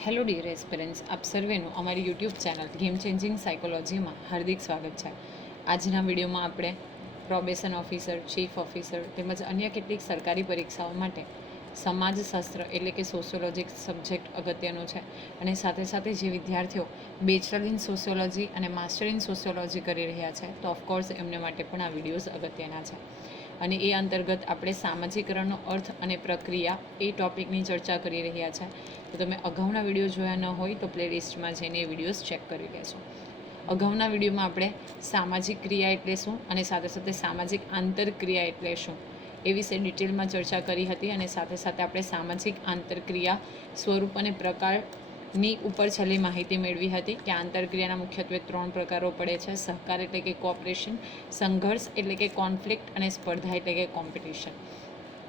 Hello dear aspirants, આપ સર્વેનું અમારી યુટ્યુબ ચેનલ ગેમ ચેન્જિંગ સાયકોલોજીમાં હાર્દિક સ્વાગત છે. આજના વિડીયોમાં આપણે પ્રોબેશન ઓફિસર ચીફ ઓફિસર તેમજ અન્ય કેટલીક સરકારી પરીક્ષાઓ માટે સમાજશાસ્ત્ર એટલે કે સોશિયોલોજી સબ્જેક્ટ અગત્યનો છે અને સાથે સાથે જે વિદ્યાર્થીઓ બેચલર ઇન સોશિયોલોજી અને માસ્ટર ઇન સોશિયોલોજી કરી રહ્યા છે, તો ઓફકોર્સ એમને માટે પણ આ વિડીયોઝ અગત્યના છે. અને એ અંતર્ગત આપણે સામાજિકરણનો અર્થ અને પ્રક્રિયા એ ટોપિકની ચર્ચા કરી રહ્યા છે. તો તમે અગાઉના વીડિયો જોયા ન હોય તો પ્લેલિસ્ટમાં જઈને એ વિડીયોઝ ચેક કરી લેશો અગાઉના વિડીયોમાં આપણે સામાજિક ક્રિયા એટલે શું અને સાથે સાથે સામાજિક આંતરક્રિયા એટલે શું એ વિશે ડિટેલમાં ચર્ચા કરી હતી અને સાથે સાથે આપણે સામાજિક આંતરક્રિયા સ્વરૂપ અને પ્રકારની ઉપર છેલ્લી માહિતી મેળવી હતી કે આંતરક્રિયાના મુખ્યત્વે ત્રણ પ્રકારો પડે છે. સહકાર એટલે કે કોઓપરેશન સંઘર્ષ એટલે કે કોન્ફ્લિક્ટ અને સ્પર્ધા એટલે કે કોમ્પિટિશન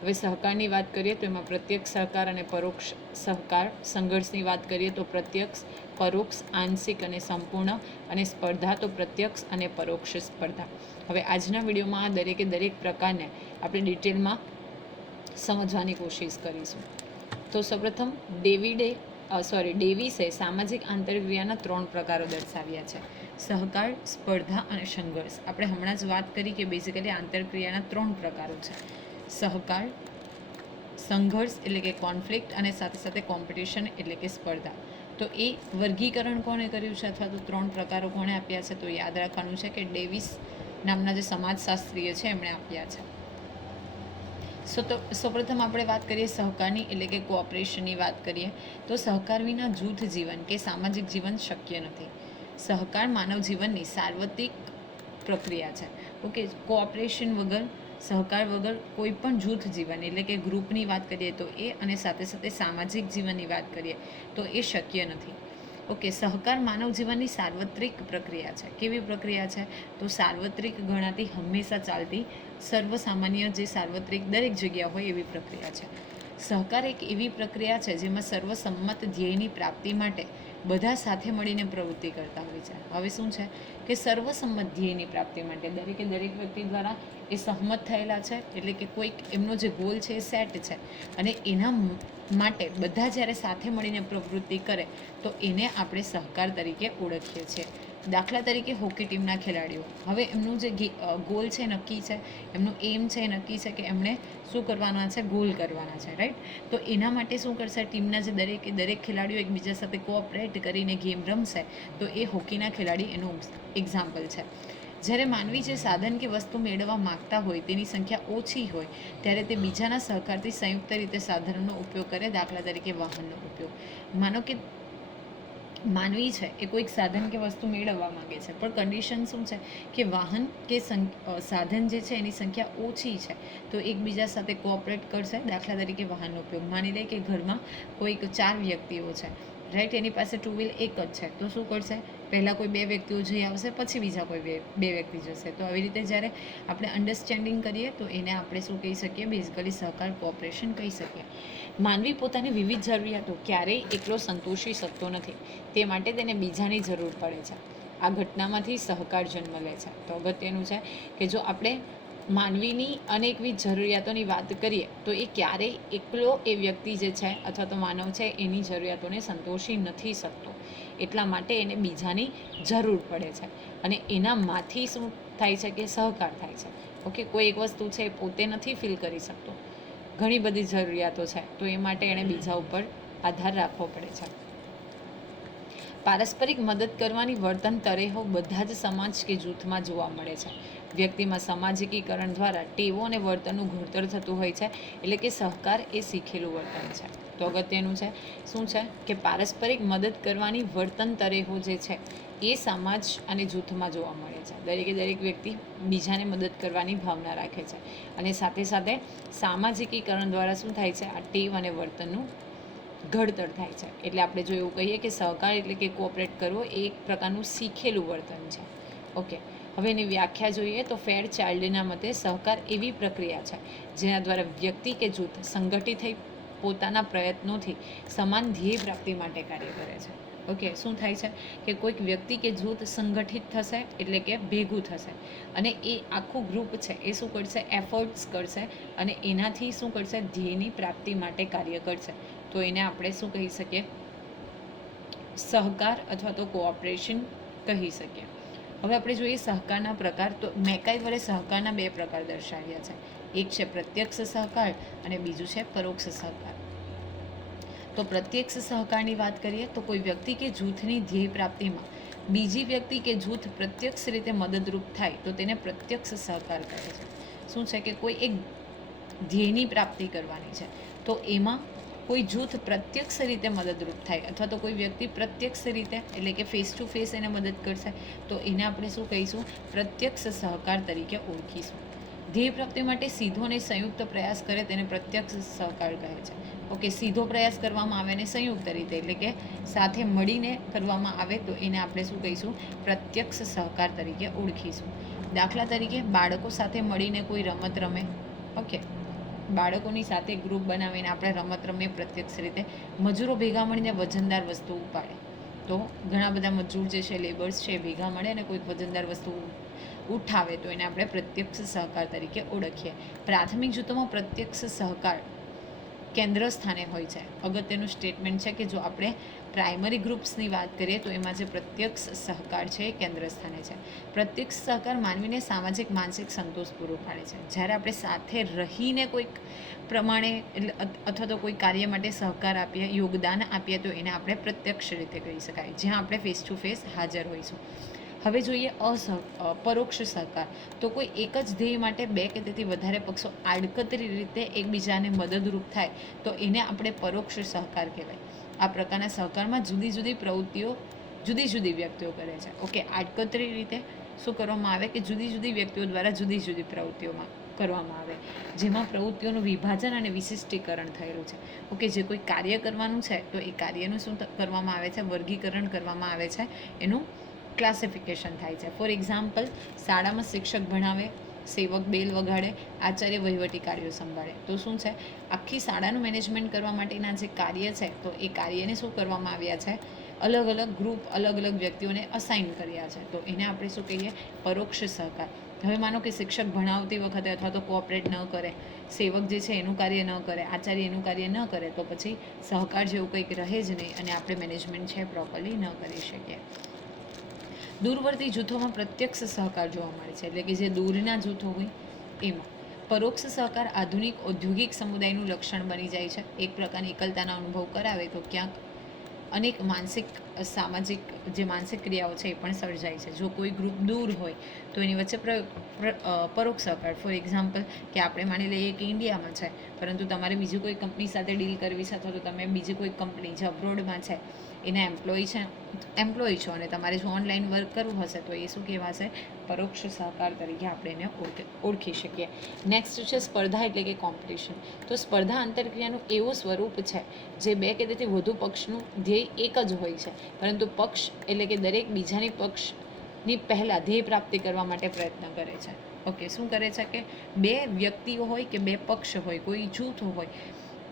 હવે સહકારની વાત કરીએ તો એમાં પ્રત્યક્ષ સહકાર અને પરોક્ષ સહકાર. સંઘર્ષની વાત કરીએ તો પ્રત્યક્ષ, પરોક્ષ, આંશિક અને સંપૂર્ણ અને સ્પર્ધા તો પ્રત્યક્ષ અને પરોક્ષ સ્પર્ધા. હવે આજના વિડીયોમાં આ દરેકે દરેક પ્રકારને આપણે ડિટેલમાં સમજવાની કોશિશ કરીશું. તો સૌપ્રથમ ડેવિડે સોરી ડેવિસે સામાજિક આંતરક્રિયાના ત્રણ પ્રકારો દર્શાવ્યા છે. સહકાર, સ્પર્ધા અને સંઘર્ષ. આપણે હમણાં જ વાત કરી કે બેઝિકલી આંતરક્રિયાના ત્રણ પ્રકારો છે. સહકાર, સંઘર્ષ એટલે કે કોન્ફ્લિક્ટ અને સાથે સાથે કોમ્પિટિશન એટલે કે સ્પર્ધા. તો એ વર્ગીકરણ કોણે કર્યું છે અથવા તો ત્રણ પ્રકારો કોણે આપ્યા છે તો યાદ રાખવાનું છે કે ડેવિસ નામના જે સમાજશાસ્ત્રીય છે એમણે આપ્યા છે. સો તો સૌપ્રથમ આપણે વાત કરીએ સહકારની, એટલે કે કોઓપરેશનની વાત કરીએ, તો સહકાર વિના જૂથ જીવન કે સામાજિક જીવન શક્ય નથી. સહકાર માનવ જીવનની સાર્વત્રિક પ્રક્રિયા છે. ઓકે કોઓપરેશન વગર, સહકાર વગર કોઈ પણ જૂથ જીવન, એટલે કે ગ્રુપની વાત કરીએ તો એ અને સાથે સાથે સામાજિક જીવનની વાત કરીએ તો એ શક્ય નથી. ઓકે, સહકાર માનવ જીવનની સાર્વત્રિક પ્રક્રિયા છે. કેવી પ્રક્રિયા છે? તો સાર્વત્રિક ગણાતી હંમેશા ચાલતી સર્વસામાન્ય જે સાર્વત્રિક દરેક જગ્યા હોય એવી પ્રક્રિયા છે. સહકાર એક એવી પ્રક્રિયા છે જેમાં સર્વસંમત ધ્યેયની પ્રાપ્તિ માટે બધા સાથે મળીને પ્રવૃત્તિ કરતા હોય છે. હવે શું છે કે સર્વસંમત ધ્યેયની પ્રાપ્તિ માટે દરેકે દરેક વ્યક્તિ દ્વારા એ સહમત થયેલા છે એટલે કે કોઈક એમનો જે ગોલ છે એ સેટ છે અને એના માટે બધા જ્યારે સાથે મળીને પ્રવૃત્તિ કરે તો એને આપણે સહકાર તરીકે ઓળખીએ છીએ. દાખલા તરીકે હોકી ટીમના ખેલાડીઓ. હવે એમનું જે ગોલ છે, નક્કી છે, એમનું એમ છે, નક્કી છે કે એમણે શું કરવાના છે, ગોલ કરવાના છે, રાઈટ? તો એના માટે શું કરશે? ટીમના જે દરેક દરેક ખેલાડીઓ એકબીજા સાથે કોઓપરેટ કરીને ગેમ રમશે, તો એ હોકીના ખેલાડી એનું એક્ઝામ્પલ છે. જ્યારે માનવી જે સાધન કે વસ્તુ મેળવવા માગતા હોય, તેની સંખ્યા ઓછી હોય, ત્યારે તે બીજાના સહકારથી સંયુક્ત રીતે સાધનોનો ઉપયોગ કરે, દાખલા તરીકે વાહનનો ઉપયોગ. માનો કે માનવી છે એ કોઈક સાધન કે વસ્તુ મેળવવા માંગે છે. પણ કન્ડિશન શું છે? કે વાહન કે સાધન જે છે એની સંખ્યા ઓછી છે. તો એકબીજા સાથે કોઓપરેટ કરશે દાખલા તરીકે વાહનનો ઉપયોગ. માની લે કે ઘરમાં કોઈક ચાર વ્યક્તિઓ છે. રાઈટ, એની પાસે ટુ વ્હીલ એક જ છે. તો શું કરશે? પહેલાં કોઈ બે વ્યક્તિઓ જઈ આવશે, પછી બીજા કોઈ બે બે વ્યક્તિ જશે. તો આવી રીતે જ્યારે આપણે અન્ડરસ્ટેન્ડિંગ કરીએ, તો એને આપણે શું કહી શકીએ? બેઝિકલી સહકાર કોઓપરેશન કહી શકીએ. માનવી પોતાની વિવિધ જરૂરિયાતો ક્યારેય એકલો સંતોષી શકતો નથી. તે માટે તેને બીજાની જરૂર પડે છે. આ ઘટનામાંથી સહકાર જન્મ લે છે. તો અગત્યનું છે કે જો આપણે માનવીની અનેકવિધ જરૂરિયાતોની વાત કરીએ, તો એ ક્યારેય એકલો એ વ્યક્તિ જે છે અથવા તો માનવ છે, એની જરૂરિયાતોને સંતોષી નથી શકતો. એટલા માટે એને બીજાની જરૂર પડે છે અને એનામાંથી શું થાય છે કે સહકાર થાય છે. ઓકે, કોઈ એક વસ્તુ છે એ પોતે નથી ફીલ કરી શકતો. ઘણી બધી જરૂરિયાતો છે, તો એ માટે એણે બીજા ઉપર આધાર રાખવો પડે છે. પારસ્પરિક મદદ કરવાની વર્તન તરેહો બધા જ સમાજ કે જૂથમાં જોવા મળે છે. વ્યક્તિમાં સામાજિકીકરણ દ્વારા ટેવો અને વર્તનનું ઘડતર થતું હોય છે, એટલે કે સહકાર એ શીખેલું વર્તન છે. તો અગત્યનું છે, શું છે? કે પારસ્પરિક મદદ કરવાની વર્તન તરેહો જે છે, એ સમાજ અને જૂથમાં જોવા મળે છે. દરેકે દરેક વ્યક્તિ બીજાને મદદ કરવાની ભાવના રાખે છે. અને સાથે સાથે સામાજિકીકરણ દ્વારા શું થાય છે? આ ટેવ અને વર્તનનું ઘડતર થાય છે. એટલે આપણે જો એવું કહીએ કે સહકાર એટલે કે કોઓપરેટ કરવો એ એક પ્રકારનું શીખેલું વર્તન છે. ઓકે હવે એની વ્યાખ્યા જોઈએ તો ફેર ચાઇલ્ડના મતે સહકાર એવી પ્રક્રિયા છે, જેના દ્વારા વ્યક્તિ કે જૂથ સંગઠિત થઈ પોતાના પ્રયત્નોથી સમાન ધ્યેય પ્રાપ્તિ માટે કાર્ય કરે છે. ઓકે શું થાય છે? કે કોઈક વ્યક્તિ કે જૂથ સંગઠિત થશે એટલે કે ભેગું થશે અને એ આખું ગ્રુપ છે એ શું કરશે? એફર્ટ્સ કરશે અને એનાથી શું કરશે? ધ્યેયની પ્રાપ્તિ માટે કાર્ય કરશે. તો એને આપણે શું કહી શકીએ? સહકાર અથવા તો કોઓપરેશન કહી શકીએ. હવે આપણે જોઈએ સહકારના પ્રકાર. તો મેકાઈવરે સહકારના બે પ્રકાર દર્શાવ્યા છે. એક છે પ્રત્યક્ષ સહકાર અને બીજું છે પરોક્ષ સહકાર. તો પ્રત્યક્ષ સહકારની વાત કરીએ તો કોઈ વ્યક્તિ કે જૂથની ધ્યેય પ્રાપ્તિમાં બીજી વ્યક્તિ કે જૂથ પ્રત્યક્ષ રીતે મદદરૂપ થાય તો તેને પ્રત્યક્ષ સહકાર કહે છે. શું છે કે કોઈ એક ધ્યેયની પ્રાપ્તિ કરવાની છે. તો એમાં કોઈ જૂથ પ્રત્યક્ષ રીતે મદદરૂપ થાય અથવા તો કોઈ વ્યક્તિ પ્રત્યક્ષ રીતે, એટલે કે ફેસ ટુ ફેસ એને મદદ કરશે, તો એને આપણે શું કહીશું? પ્રત્યક્ષ સહકાર તરીકે ઓળખીશું. ધ્યેય પ્રાપ્તિ માટે સીધો અને સંયુક્ત પ્રયાસ કરે તેને પ્રત્યક્ષ સહકાર કહે છે. ઓકે, સીધો પ્રયાસ કરવામાં આવે ને સંયુક્ત રીતે, એટલે કે સાથે મળીને કરવામાં આવે, તો એને આપણે શું કહીશું? પ્રત્યક્ષ સહકાર તરીકે ઓળખીશું. દાખલા તરીકે, બાળકો સાથે મળીને કોઈ રમત રમે. ઓકે. બાળકોની સાથે ગ્રુપ બનાવીને આપણે રમત રમીએ પ્રત્યક્ષ રીતે. મજૂરો ભેગા મળીને વજનદાર વસ્તુ ઉપાડે. તો ઘણા બધા મજૂર જે છે લેબર્સ છે ભેગા મળે અને કોઈક વજનદાર વસ્તુ ઉઠાવે તો એને આપણે પ્રત્યક્ષ સહકાર તરીકે ઓળખીએ. પ્રાથમિક જૂથોમાં પ્રત્યક્ષ સહકાર કેન્દ્ર સ્થાને હોય છે. અગત્યનું સ્ટેટમેન્ટ છે કે જો આપણે પ્રાઇમરી ગ્રુપ્સની વાત કરીએ તો એમાં જે પ્રત્યક્ષ સહકાર છે એ કેન્દ્ર સ્થાને છે. પ્રત્યક્ષ સહકાર માનવીને સામાજિક માનસિક સંતોષ પૂરો પાડે છે. જ્યારે આપણે સાથે રહીને કોઈક પ્રમાણે એટલે અથવા તો કોઈ કાર્ય માટે સહકાર આપીએ, યોગદાન આપીએ તો એને આપણે પ્રત્યક્ષ રીતે કહી શકાય, જ્યાં આપણે ફેસ ટુ ફેસ હાજર હોઈશું. હવે જોઈએ અસહ પરોક્ષ સહકાર. તો કોઈ એક જ ધ્યેય માટે બે કે તેથી વધારે પક્ષો આડકતરી રીતે એકબીજાને મદદરૂપ થાય, તો એને આપણે પરોક્ષ સહકાર કહેવાય. આ પ્રકારના સહકારમાં જુદી જુદી પ્રવૃત્તિઓ, જુદી જુદી વ્યક્તિઓ કરે છે. ઓકે, આડકતરી રીતે શું કરવામાં આવે કે જુદી જુદી વ્યક્તિઓ દ્વારા જુદી જુદી પ્રવૃત્તિઓમાં કરવામાં આવે, જેમાં પ્રવૃત્તિઓનું વિભાજન અને વિશિષ્ટીકરણ થયેલું છે. ઓકે, જે કોઈ કાર્ય કરવાનું છે, તો એ કાર્યનું શું કરવામાં આવે છે? વર્ગીકરણ કરવામાં આવે છે. એનું ક્લાસિફિકેશન થાય છે. ફોર એક્ઝામ્પલ શાળામાં શિક્ષક ભણાવે, સેવક બેલ વગાડે, આચાર્ય વહીવટી કાર્યો સંભાળે. તો શું છે? આખી શાળાનું મેનેજમેન્ટ કરવા માટેના જે કાર્ય છે, તો એ કાર્યને શું કરવામાં આવ્યા છે? અલગ અલગ ગ્રુપ અલગ અલગ વ્યક્તિઓને અસાઇન કર્યા છે. તો એને આપણે શું કહીએ? પરોક્ષ સહકાર. હવે માનો કે શિક્ષક ભણાવતી વખતે અથવા તો કોઓપરેટ ન કરે, સેવક જે છે એનું કાર્ય ન કરે, આચાર્ય એનું કાર્ય ન કરે, તો પછી સહકાર જેવું કંઈક રહે જ નહીં અને આપણે મેનેજમેન્ટ છે પ્રોપરલી ન કરી શકીએ. દૂરવર્તી જૂથોમાં પ્રત્યક્ષ સહકાર જોવા મળે છે. એટલે કે જે દૂરના જૂથો હોય, એમાં પરોક્ષ સહકાર આધુનિક ઔદ્યોગિક સમુદાયનું લક્ષણ બની જાય છે. એક પ્રકારની એકલતાનો અનુભવ કરાવે તો ક્યાંક અનેક માનસિક, સામાજિક જે માનસિક ક્રિયાઓ છે એ પણ સર્જાય છે. જો કોઈ ગ્રુપ દૂર હોય, તો એની વચ્ચે પ્ર- પ્ર- પરોક્ષ સહકાર. ફોર એક્ઝામ્પલ કે આપણે માની લઈએ કે ઇન્ડિયામાં છે, પરંતુ તમારે બીજી કોઈ કંપની સાથે ડીલ કરવી છે અથવા તો તમે બીજી કોઈ કંપની જે અબ્રોડમાં છે એના એમ્પ્લોય છે એમ્પ્લોય છો અને તમારે જો ઓનલાઈન વર્ક કરવું હશે તો એ શું કહેવાશે? પરોક્ષ સહકાર તરીકે આપણે એને ઓળખી શકીએ. નેક્સ્ટ છે સ્પર્ધા એટલે કે કોમ્પિટિશન તો સ્પર્ધા આંતરક્રિયાનું એવું સ્વરૂપ છે, જે બે કે તેથી વધુ પક્ષનું ધ્યેય એક જ હોય છે. પરંતુ પક્ષ એટલે કે દરેક બીજાની પક્ષની પહેલાં ધ્યેય પ્રાપ્તિ કરવા માટે પ્રયત્ન કરે છે. ઓકે શું કરે છે કે બે વ્યક્તિઓ હોય કે બે પક્ષ હોય, કોઈ જૂથ હોય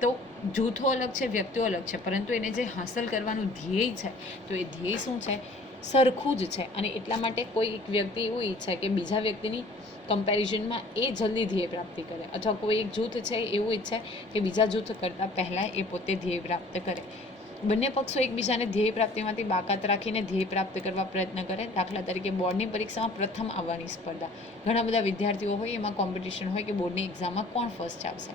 તો જૂથો અલગ છે, વ્યક્તિઓ અલગ છે, પરંતુ એને જે હાંસલ કરવાનું ધ્યેય છે, તો એ ધ્યેય શું છે? સરખું જ છે. અને એટલા માટે કોઈ એક વ્યક્તિ એવું ઈચ્છે કે બીજા વ્યક્તિની કમ્પેરિઝનમાં એ જલ્દી ધ્યેય પ્રાપ્તિ કરે. અથવા કોઈ એક જૂથ છે એવું ઈચ્છે કે બીજા જૂથ કરતાં પહેલાં એ પોતે ધ્યેય પ્રાપ્ત કરે. બંને પક્ષો એકબીજાને ધ્યેય પ્રાપ્તિમાંથી બાકાત રાખીને ધ્યેય પ્રાપ્ત કરવા પ્રયત્ન કરે. દાખલા તરીકે બોર્ડની પરીક્ષામાં પ્રથમ આવવાની સ્પર્ધા. ઘણા બધા વિદ્યાર્થીઓ હોય, એમાં કોમ્પિટિશન હોય કે બોર્ડની એક્ઝામમાં કોણ ફર્સ્ટ આવશે.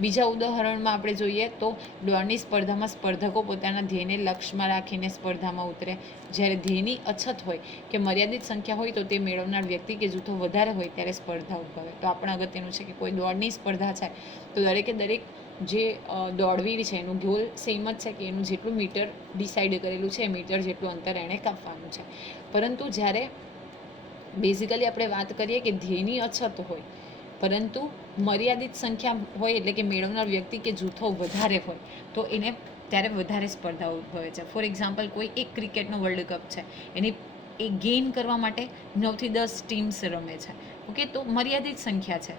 બીજા ઉદાહરણમાં આપણે જોઈએ તો દોડની સ્પર્ધામાં સ્પર્ધકો પોતાના ધ્યેયને લક્ષ્યમાં રાખીને સ્પર્ધામાં ઉતરે. જ્યારે ધ્યેયની અછત હોય કે મર્યાદિત સંખ્યા હોય તો તે મેળવનાર વ્યક્તિ કે જૂથો વધારે હોય ત્યારે સ્પર્ધા ઉદ્ભવે. તો આપણા અગત્યનું છે કે કોઈ દોડની સ્પર્ધા છે તો દરેકે દરેક જે દોડવી છે એનું ગોલ સેમ જ છે કે એનું જેટલું મીટર ડિસાઈડ કરેલું છે એ મીટર જેટલું અંતર એણે કાપવાનું છે. પરંતુ જ્યારે બેઝિકલી આપણે વાત કરીએ કે ધ્યેયની અછત હોય પરંતુ મર્યાદિત સંખ્યા હોય એટલે કે મેળવનાર વ્યક્તિ કે જૂથો વધારે હોય, તો એને ત્યારે વધારે સ્પર્ધા ઉદ્ભવે છે. ફોર એક્ઝામ્પલ કોઈ એક ક્રિકેટનો વર્લ્ડ કપ છે, એની એ ગેઇન કરવા માટે નવથી દસ ટીમ્સ રમે છે. ઓકે તો મર્યાદિત સંખ્યા છે.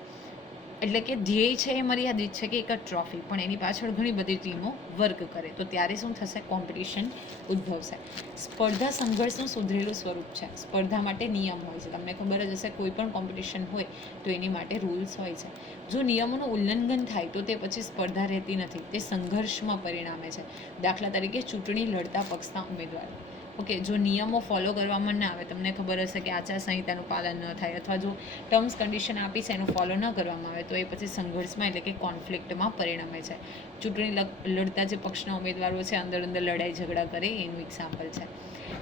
એટલે કે ધ્યેય છે એ મર્યાદિત છે કે એક જ ટ્રોફી પણ એની પાછળ ઘણી બધી ટીમો વર્ક કરે. તો ત્યારે શું થશે? કોમ્પિટિશન ઉદ્ભવશે. સ્પર્ધા સંઘર્ષનું સુધરેલું સ્વરૂપ છે. સ્પર્ધા માટે નિયમ હોય છે. તમને ખબર જ હશે, કોઈ પણ કોમ્પિટિશન હોય તો એની માટે રૂલ્સ હોય છે. જો નિયમોનું ઉલ્લંઘન થાય, તો તે પછી સ્પર્ધા રહેતી નથી. તે સંઘર્ષમાં પરિણામે છે. દાખલા તરીકે ચૂંટણી લડતા પક્ષના ઉમેદવાર. ઓકે, જો નિયમો ફોલો કરવામાં ના આવે, તમને ખબર હશે કે આચારસંહિતાનું પાલન ન થાય અથવા જો ટર્મ્સ કન્ડિશન આપી છે એનું ફોલો ન કરવામાં આવે, તો એ પછી સંઘર્ષમાં એટલે કે કોન્ફ્લિક્ટમાં પરિણમે છે. ચૂંટણી લડતા જે પક્ષના ઉમેદવારો છે અંદર અંદર લડાઈ ઝઘડા કરે એનું એક્ઝામ્પલ છે.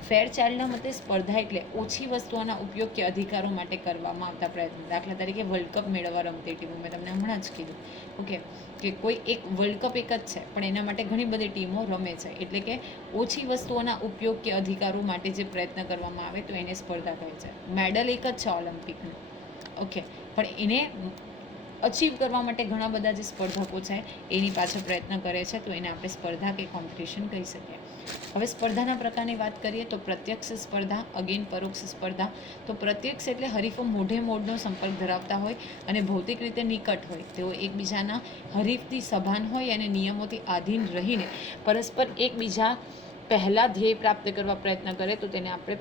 ફેર ચાઇલ્ડના મતે સ્પર્ધા એટલે ઓછી વસ્તુઓના ઉપયોગ કે અધિકારો માટે કરવામાં આવતા પ્રયત્નો. દાખલા તરીકે વર્લ્ડ કપ મેળવવા રમતી ટીમો મેં તમને હમણાં જ કીધું. ઓકે? કે કોઈ એક વર્લ્ડ કપ એક જ છે, પણ એના માટે ઘણી બધી ટીમો રમે છે. એટલે કે ઓછી વસ્તુઓના ઉપયોગ કે અધિકારો માટે જે પ્રયત્ન કરવામાં આવે તો એને સ્પર્ધા કહે છે. મેડલ એક જ છે ઓલિમ્પિકનું. ઓકે? પણ એને અચીવ કરવા માટે ઘણા બધા જે સ્પર્ધકો છે, એની પાછળ પ્રયત્ન કરે છે, તો એને આપણે સ્પર્ધા કે કોમ્પિટિશન કહી શકીએ. હવે સ્પર્ધાના પ્રકારની વાત કરીએ તો પ્રત્યક્ષ સ્પર્ધા, અગેન પરોક્ષ સ્પર્ધા. તો પ્રત્યક્ષ એટલે હરીફો મોઢે મોઢનો સંપર્ક ધરાવતા હોય અને ભૌતિક રીતે નિકટ હોય. તેઓ એકબીજાના હરીફથી સભાન હોય અને નિયમોથી આધીન રહીને પરસ્પર એકબીજા પહેલાં ધ્યેય પ્રાપ્ત કરવા પ્રયત્ન કરે તો તેને આપણે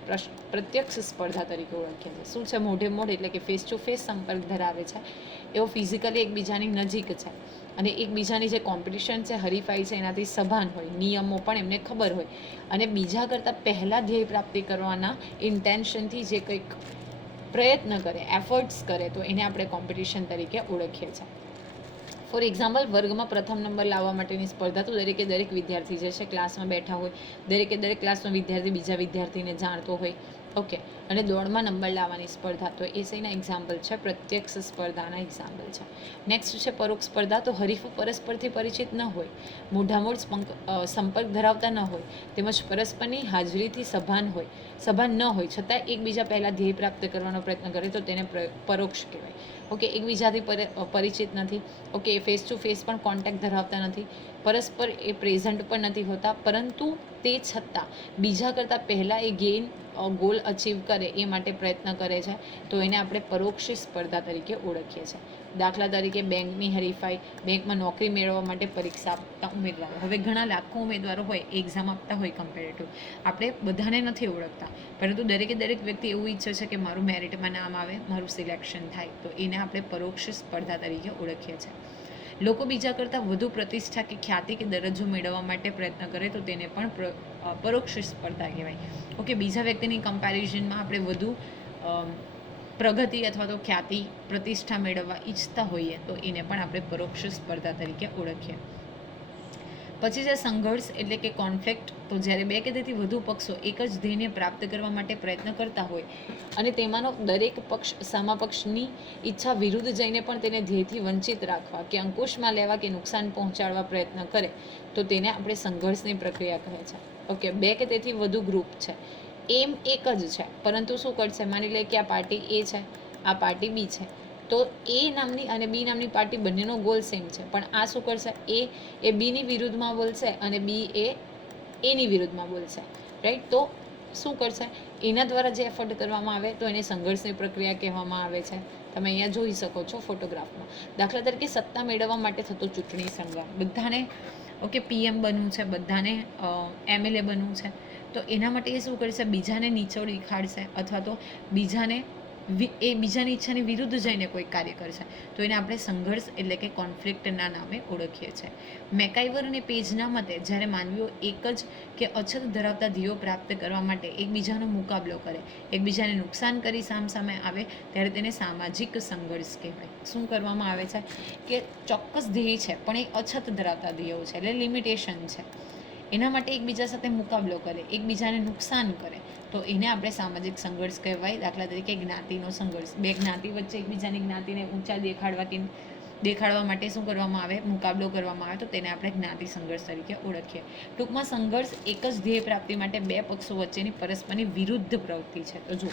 પ્રત્યક્ષ સ્પર્ધા તરીકે ઓળખીએ છીએ. શું છે મોઢે મોઢ? એટલે કે ફેસ ટુ ફેસ સંપર્ક ધરાવે છે. એવો ફિઝિકલી એકબીજાની નજીક છે. અને એકબીજાની જે કોમ્પિટિશન છે, હરીફાઈ છે, એનાથી સભાન હોય, નિયમો પણ એમને ખબર હોય. અને બીજા કરતાં પહેલાં ધ્યેય પ્રાપ્તિ કરવાના ઇન્ટેન્શનથી જે કંઈક પ્રયત્ન કરે એફર્ટ્સ કરે, તો એને આપણે કોમ્પિટિશન તરીકે ઓળખીએ છીએ. ફોર એક્ઝામ્પલ વર્ગમાં પ્રથમ નંબર લાવવા માટેની સ્પર્ધા તો દરેકે દરેક વિદ્યાર્થી જે છે ક્લાસમાં બેઠા હોય, દરેકે દરેક ક્લાસનો વિદ્યાર્થી બીજા વિદ્યાર્થીને જાણતો હોય. ઓકે. અને દોડમાં નંબર લાવવાની સ્પર્ધા તો એ શેના એક્ઝામ્પલ છે, પ્રત્યક્ષ સ્પર્ધાના એક્ઝામ્પલ છે. નેક્સ્ટ છે પરોક્ષ સ્પર્ધા તો હરીફો પરસ્પરથી પરિચિત ન હોય, મોઢામોઢ સંપર્ક ધરાવતા ન હોય, તેમજ પરસ્પરની હાજરીથી સભાન હોય, સભાન ન હોય છતાં એકબીજા પહેલાં ધ્યેય પ્રાપ્ત કરવાનો પ્રયત્ન કરે તો તેને પરોક્ષ કહેવાય. ઓકે, એકબીજાથી પરિચિત નથી. ઓકે ફેસ ટુ ફેસ પણ કોન્ટેક્ટ ધરાવતા નથી. પરસ્પર એ પ્રેઝન્ટ પણ નથી હોતા, પરંતુ તે છતાં બીજા કરતાં પહેલાં એ ગેઇન ગોલ અચીવ કરે એ માટે પ્રયત્ન કરે છે, તો એને આપણે પરોક્ષ સ્પર્ધા તરીકે ઓળખીએ છીએ. દાખલા તરીકે બેંકની હરીફાઈ, બેંકમાં નોકરી મેળવવા માટે પરીક્ષા આપતા ઉમેદવારો. હવે ઘણા લાખો ઉમેદવારો હોય એક્ઝામ આપતા હોય કમ્પેરેટિવ આપણે બધાને નથી ઓળખતા, પરંતુ દરેકે દરેક વ્યક્તિ એવું ઈચ્છે છે કે મારું મેરિટમાં નામ આવે, મારું સિલેક્શન થાય, તો એને આપણે પરોક્ષ સ્પર્ધા તરીકે ઓળખીએ છીએ. લોકો બીજા કરતાં વધુ પ્રતિષ્ઠા કે ખ્યાતિ કે દરજ્જો મેળવવા માટે પ્રયત્ન કરે તો તેને પણ પરોક્ષ સ્પર્ધા કહેવાય. ઓકે, બીજા વ્યક્તિની કમ્પેરિઝનમાં આપણે વધુ પ્રગતિ અથવા તો ખ્યાતિ, પ્રતિષ્ઠા મેળવવા ઈચ્છતા હોઈએ તો એને પણ આપણે પરોક્ષ સ્પર્ધા તરીકે ઓળખીએ. પછી છે સંઘર્ષ એટલે કે કોન્ફ્લિક્ટ તો જ્યારે બે કે તેથી વધુ પક્ષો એક જ ધ્યેયને પ્રાપ્ત કરવા માટે પ્રયત્ન કરતા હોય અને તેમાંનો દરેક પક્ષ સામાપક્ષની ઈચ્છા વિરુદ્ધ જઈને પણ તેને ધ્યેયથી વંચિત રાખવા કે અંકુશમાં લેવા કે નુકસાન પહોંચાડવા પ્રયત્ન કરે, તો તેને આપણે સંઘર્ષની પ્રક્રિયા કહે છે. ઓકે, બે કે તેથી વધુ ગ્રુપ છે. એમ એક જ છે, પરંતુ શું કરશે? માની લે કે આ પાર્ટી એ છે, આ પાર્ટી બી છે. તો એ નામની અને બી નામની પાર્ટી બંનેનો ગોલ સેમ છે. પણ આ શું કરશે? એ એ બીની વિરુદ્ધમાં બોલશે અને બી એ એની વિરુદ્ધમાં બોલશે. રાઈટ તો શું કરશે? એના દ્વારા જે એફર્ટ કરવામાં આવે, તો એને સંઘર્ષની પ્રક્રિયા કહેવામાં આવે છે. તમે અહીંયા જોઈ શકો છો ફોટોગ્રાફમાં દાખલા તરીકે સત્તા મેળવવા માટે થતો ચૂંટણી સંગ્રામ. બધાને ઓકે પીએમ બનવું છે, બધાને એમએલએ બનવું છે, તો એના માટે એ શું કરશે બીજાને નીચોડ દેખાડશે અથવા તો બીજાને એ બીજાની ઈચ્છાની વિરુદ્ધ જઈને કોઈ કાર્ય કરશે તો એને આપણે સંઘર્ષ એટલે કે કોન્ફ્લિક્ટના નામે ઓળખીએ છીએ મેકાઈવર અને પેજના મતે જ્યારે માનવીઓ એક જ કે અછત ધરાવતા ધ્યેયો પ્રાપ્ત કરવા માટે એકબીજાનો મુકાબલો કરે, એકબીજાને નુકસાન કરી સામસામે આવે, ત્યારે તેને સામાજિક સંઘર્ષ કહેવાય. શું કરવામાં આવે છે? કે ચોક્કસ ધ્યેય છે, પણ એ અછત ધરાવતા ધ્યેયો છે, એટલે લિમિટેશન છે. એના માટે એકબીજા સાથે મુકાબલો કરે, એકબીજાને નુકસાન કરે. તો એને આપણે સામાજિક સંઘર્ષ કહેવાય. દાખલા તરીકે જ્ઞાતિનો સંઘર્ષ. બે જ્ઞાતિ વચ્ચે એકબીજાની જ્ઞાતિને ઊંચા દેખાડવા કે દેખાડવા માટે શું કરવામાં આવે? મુકાબલો કરવામાં આવે તો તેને આપણે જ્ઞાતિ સંઘર્ષ તરીકે ઓળખીએ. ટૂંકમાં સંઘર્ષ એક જ ધ્યેય પ્રાપ્તિ માટે બે પક્ષો વચ્ચેની પરસ્પરની વિરુદ્ધ પ્રવૃત્તિ છે. તો જો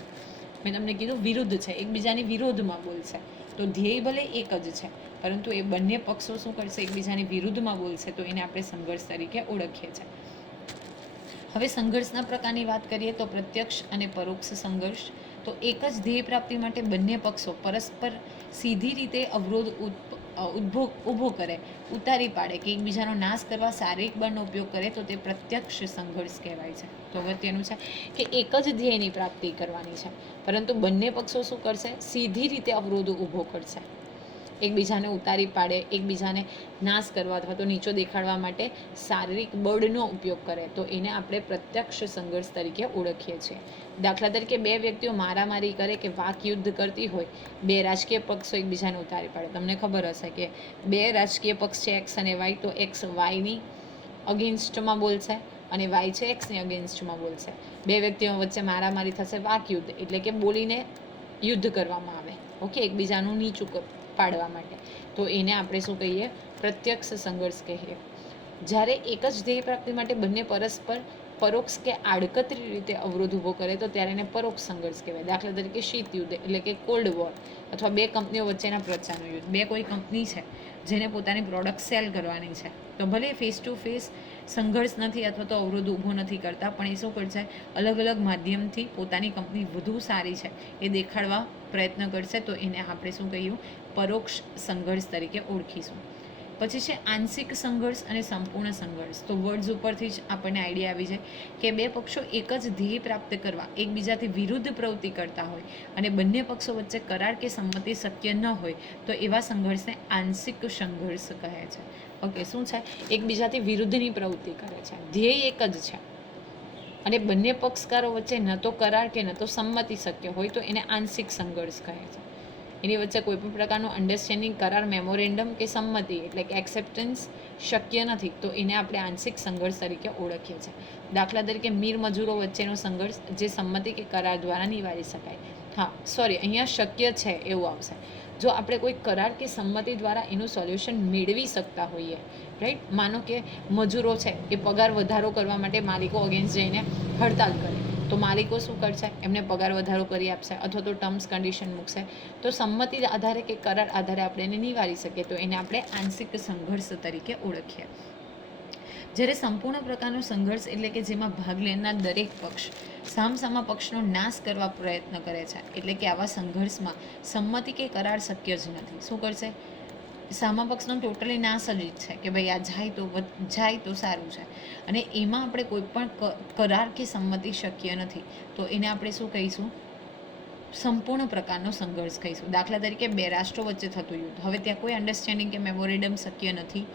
મેં તમને કીધું વિરુદ્ધ છે. એકબીજાની વિરોધમાં બોલશે. તો ધ્યેય ભલે એક જ છે, પરંતુ એ બંને પક્ષો શું કરશે? એકબીજાની વિરુદ્ધમાં બોલશે. તો એને આપણે સંઘર્ષ તરીકે ઓળખીએ છીએ. હવે સંઘર્ષના પ્રકારની વાત કરીએ તો પ્રત્યક્ષ અને પરોક્ષ સંઘર્ષ, તો એક જ ધ્યેય પ્રાપ્તિ માટે બંને પક્ષો પરસ્પર સીધી રીતે અવરોધ ઉદ્ભો ઊભો કરે, ઉતારી પાડે કે એકબીજાનો નાશ કરવા શારીરિક બળનો ઉપયોગ કરે, તો તે પ્રત્યક્ષ સંઘર્ષ કહેવાય છે. તો અગત્યનું છે કે એક જ ધ્યેયની પ્રાપ્તિ કરવાની છે. પરંતુ બંને પક્ષો શું કરશે? સીધી રીતે અવરોધો ઊભો કરશે. એકબીજાને ઉતારી પાડે, એકબીજાને નાશ કરવા અથવા તો નીચો દેખાડવા માટે શારીરિક બળનો ઉપયોગ કરે, તો એને આપણે પ્રત્યક્ષ સંઘર્ષ તરીકે ઓળખીએ છીએ. દાખલા તરીકે બે વ્યક્તિઓ મારામારી કરે કે વાક યુદ્ધ કરતી હોય, બે રાજકીય પક્ષો એકબીજાને ઉતારી પાડે. તમને ખબર હશે કે બે રાજકીય પક્ષ છે એક્સ અને વાય તો એક્સ વાયની અગેન્સ્ટમાં બોલશે અને વાય છે એક્સની અગેન્સ્ટમાં બોલશે. બે વ્યક્તિઓ વચ્ચે મારામારી થશે વાક યુદ્ધ એટલે કે બોલીને યુદ્ધ કરવામાં આવે. ઓકે? એકબીજાનું નીચું પાડવા માટે. તો એને આપણે શું કહીએ? પ્રત્યક્ષ સંઘર્ષ કહીએ. જ્યારે એક જ ધ્યેય પ્રાપ્તિ માટે બંને પરસ્પર પરોક્ષ કે આડકતરી રીતે અવરોધ ઊભો કરે, તો ત્યારે એને પરોક્ષ સંઘર્ષ કહેવાય. દાખલા તરીકે શીત યુદ્ધ એટલે કે કોલ્ડ વોર અથવા બે કંપનીઓ વચ્ચેના પ્રચારનું યુદ્ધ. બે કોઈ કંપની છે જેને પોતાની પ્રોડક્ટ સેલ કરવાની છે. તો ભલે ફેસ ટુ ફેસ સંઘર્ષ નથી અથવા તો અવરોધ ઊભો નથી કરતા, પણ એ શું કરશે? અલગ અલગ માધ્યમથી પોતાની કંપની વધુ સારી છે. એ દેખાડવા પ્રયત્ન કરશે તો એને આપણે શું કહ્યું? પરોક્ષ સંઘર્ષ તરીકે ઓળખીશું. પછી છે આંશિક સંઘર્ષ અને સંપૂર્ણ સંઘર્ષ. તો વર્ડ્સ ઉપરથી જ આપણને આઈડિયા આવી જાય કે બે પક્ષો એક જ ધ્યેય પ્રાપ્ત કરવા, એકબીજાથી વિરુદ્ધ પ્રવૃત્તિ કરતા હોય અને બંને પક્ષો વચ્ચે કરાર કે સંમતિ શક્ય ન હોય, તો એવા સંઘર્ષને આંશિક સંઘર્ષ કહે છે. ઓકે શું છે? એકબીજાથી વિરુદ્ધની પ્રવૃત્તિ કરે છે. ધ્યેય એક જ છે. અને બંને પક્ષકારો વચ્ચે ન તો કરાર કે ન તો સંમતિ શક્ય હોય તો એને આંશિક સંઘર્ષ કહે છે. એની વચ્ચે કોઈ પણ પ્રકારનું અન્ડરસ્ટેન્ડિંગ કરાર મેમોરેન્ડમ કે સંમતિ એટલે કે એક્સેપ્ટન્સ શક્ય નથી તો એને આપણે આંશિક સંઘર્ષ તરીકે ઓળખીએ છીએ. દાખલા તરીકે મીર મજૂરો વચ્ચેનો સંઘર્ષ જે સંમતિ કે કરાર દ્વારા નિવારી શકાય. હા સોરી અહીંયા શક્ય છે એવું આવશે. જો આપણે કોઈ કરાર કે સંમતિ દ્વારા એનું સોલ્યુશન મેળવી શકતા હોઈએ રાઈટ માનો કે મજૂરો છે એ પગાર વધારો કરવા માટે માલિકો અગેન્સ્ટ જઈને હડતાલ કરે, તો માલિકો શું કરશે? એમને પગાર વધારો કરી આપશે અથવા તો ટર્મ્સ કન્ડિશન મૂકશે. તો સંમતિ આધારે કે કરાર આધારે આપણે એને નિવારી શકીએ, તો એને આપણે આંશિક સંઘર્ષ તરીકે ઓળખીએ. જ્યારે સંપૂર્ણ પ્રકારનો સંઘર્ષ એટલે કે જેમાં ભાગ લેનાર દરેક પક્ષ સામસામા પક્ષનો નાશ કરવા પ્રયત્ન કરે છે, એટલે કે આવા સંઘર્ષમાં સંમતિ કે કરાર શક્ય જ નથી. શું કરશે? સામા પક્ષનો ટોટલી નાશ જ છે કે ભાઈ આ જાય તો જાય તો સારું છે. અને એમાં આપણે કોઈ પણ કરાર કે સંમતિ શક્ય નથી. તો એને આપણે શું કહીશું? સંપૂર્ણ પ્રકારનો સંઘર્ષ કહીશું. દાખલા તરીકે બે રાષ્ટ્રો વચ્ચે થતું યુદ્ધ. હવે ત્યાં કોઈ અન્ડરસ્ટેન્ડિંગ કે મેમોરેન્ડમ શક્ય નથી.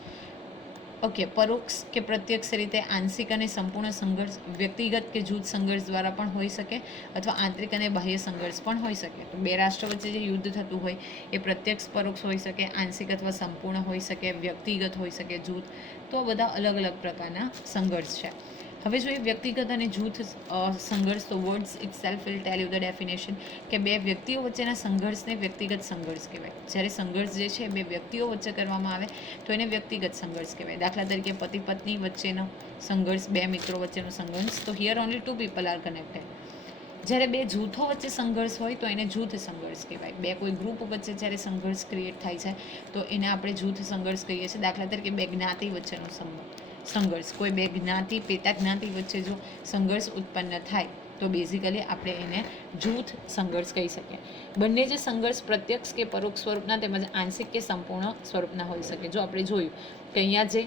ઓકે, પરોક્ષ કે પ્રત્યક્ષ રીતે આંશિક અને સંપૂર્ણ સંઘર્ષ, વ્યક્તિગત કે જૂથ સંઘર્ષ દ્વારા પણ હોઈ શકે અથવા આંતરિક અને બાહ્ય સંઘર્ષ પણ હોઈ શકે. તો બે રાષ્ટ્ર વચ્ચે જે યુદ્ધ થતું હોય એ પ્રત્યક્ષ, પરોક્ષ હોઈ શકે, આંશિક અથવા સંપૂર્ણ હોઈ શકે, વ્યક્તિગત હોઈ શકે, જૂથ. તો બધા અલગ અલગ પ્રકારના સંઘર્ષ છે. હવે જોઈએ વ્યક્તિગત અને જૂથ સંઘર્ષ, તો words itself will tell you the definition કે બે વ્યક્તિઓ વચ્ચેના સંઘર્ષને વ્યક્તિગત સંઘર્ષ કહેવાય. જ્યારે સંઘર્ષ જે છે બે વ્યક્તિઓ વચ્ચે કરવામાં આવે, તો એને વ્યક્તિગત સંઘર્ષ કહેવાય. દાખલા તરીકે પતિ પત્ની વચ્ચેનો સંઘર્ષ, બે મિત્રો વચ્ચેનો સંઘર્ષ, તો here only two people are connected જ્યારે બે જૂથો વચ્ચે સંઘર્ષ હોય, તો એને જૂથ સંઘર્ષ કહેવાય. બે કોઈ ગ્રુપ વચ્ચે જ્યારે સંઘર્ષ ક્રિએટ થાય છે, તો એને આપણે જૂથ સંઘર્ષ કહીએ છીએ. દાખલા તરીકે બે જ્ઞાતિ વચ્ચેનો સંઘ- સંઘર્ષ. કોઈ બે જ્ઞાતિ, પેટા જ્ઞાતિ વચ્ચે જો સંઘર્ષ ઉત્પન્ન થાય, તો બેઝિકલી આપણે એને જૂથ સંઘર્ષ કહી શકીએ. બંને જે સંઘર્ષ પ્રત્યક્ષ કે પરોક્ષ સ્વરૂપના તેમજ આંશિક કે સંપૂર્ણ સ્વરૂપના હોઈ શકે. જો આપણે જોયું કે અહીંયા જે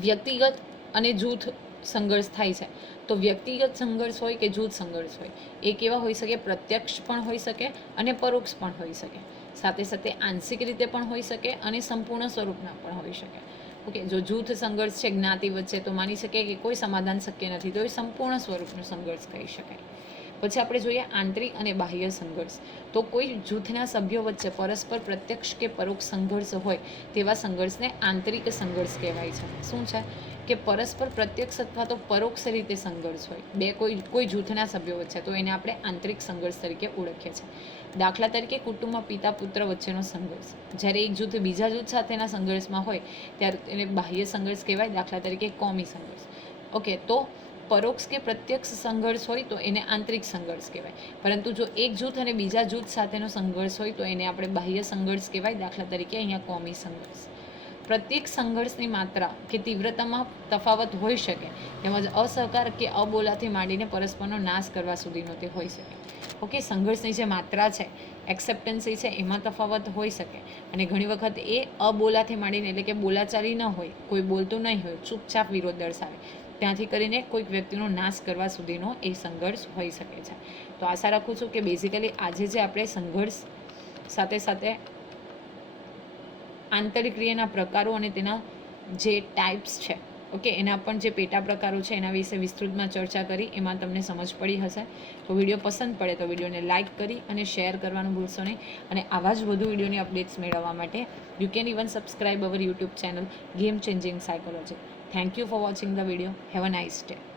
વ્યક્તિગત અને જૂથ સંઘર્ષ થાય છે, તો વ્યક્તિગત સંઘર્ષ હોય કે જૂથ સંઘર્ષ હોય, એ કેવા હોઈ શકે? પ્રત્યક્ષ પણ હોઈ શકે અને પરોક્ષ પણ હોઈ શકે. સાથે સાથે આંશિક રીતે પણ હોઈ શકે અને સંપૂર્ણ સ્વરૂપના પણ હોઈ શકે. ઓકે, જો જૂથ સંઘર્ષ છે, જ્ઞાતિ વચ્ચે, તો માની શકીએ કે કોઈ સમાધાન શક્ય નથી. તો એ સંપૂર્ણ સ્વરૂપનો સંઘર્ષ કહી શકાય. પછી આપણે જોઈએ આંતરિક અને બાહ્ય સંઘર્ષ. તો કોઈ જૂથના સભ્યો વચ્ચે પરસ્પર પ્રત્યક્ષ કે પરોક્ષ સંઘર્ષ હોય, તેવા સંઘર્ષને આંતરિક સંઘર્ષ કહેવાય છે. શું છે? કે પરસ્પર પ્રત્યક્ષ અથવા તો પરોક્ષ રીતે સંઘર્ષ હોય. બે કોઈ કોઈ જૂથના સભ્યો વચ્ચે, તો એને આપણે આંતરિક સંઘર્ષ તરીકે ઓળખીએ છીએ. દાખલા તરીકે કુટુંબમાં પિતા, પુત્ર વચ્ચેનો સંઘર્ષ. જ્યારે એક જૂથ બીજા જૂથ સાથેના સંઘર્ષમાં હોય, ત્યારે એને બાહ્ય સંઘર્ષ કહેવાય, દાખલા તરીકે કોમી સંઘર્ષ. ઓકે, તો પરોક્ષ કે પ્રત્યક્ષ સંઘર્ષ હોય, તો એને આંતરિક સંઘર્ષ કહેવાય. પરંતુ જો એક જૂથ અને બીજા જૂથ સાથેનો સંઘર્ષ હોય, તો એને આપણે બાહ્ય સંઘર્ષ કહેવાય, દાખલા તરીકે અહીંયા કોમી સંઘર્ષ. પ્રત્યેક સંઘર્ષની માત્રા કે તીવ્રતામાં તફાવત હોઈ શકે, તેમજ અસહકાર કે અબોલાથી માંડીને પરસ્પરનો નાશ કરવા સુધીનો તે હોઈ શકે. ઓકે, સંઘર્ષની જે માત્રા છે એક્સેપ્ટન્સી છે, એમાં તફાવત હોઈ શકે. અને ઘણી વખત એ અબોલાથી માંડીને એટલે કે બોલાચાલી ન હોય, કોઈ બોલતું નહીં હોય, ચૂપચાપ વિરોધ દર્શાવે. ત્યાંથી કરીને કોઈક વ્યક્તિનો નાશ કરવા સુધીનો એ સંઘર્ષ હોઈ શકે છે. તો આશા રાખું છું કે બેઝિકલી આજે જે આપણે સંઘર્ષ સાથે સાથે આંતરિક ક્રિયાના પ્રકારો અને તેના જે ટાઈપ્સ છે ઓકે એના પણ જે પેટા પ્રકારો છે, એના વિશે વિસ્તૃતમાં ચર્ચા કરી, એમાં તમને સમજ પડી હશે. તો વીડિયો પસંદ પડે તો વિડીયોને લાઇક કરી અને શેર કરવાનું ભૂલશો નહીં. અને આવા જ વધુ વિડીયોની અપડેટ્સ મેળવવા માટે you can even subscribe our YouTube channel game changing psychology thank you for watching the video have a nice day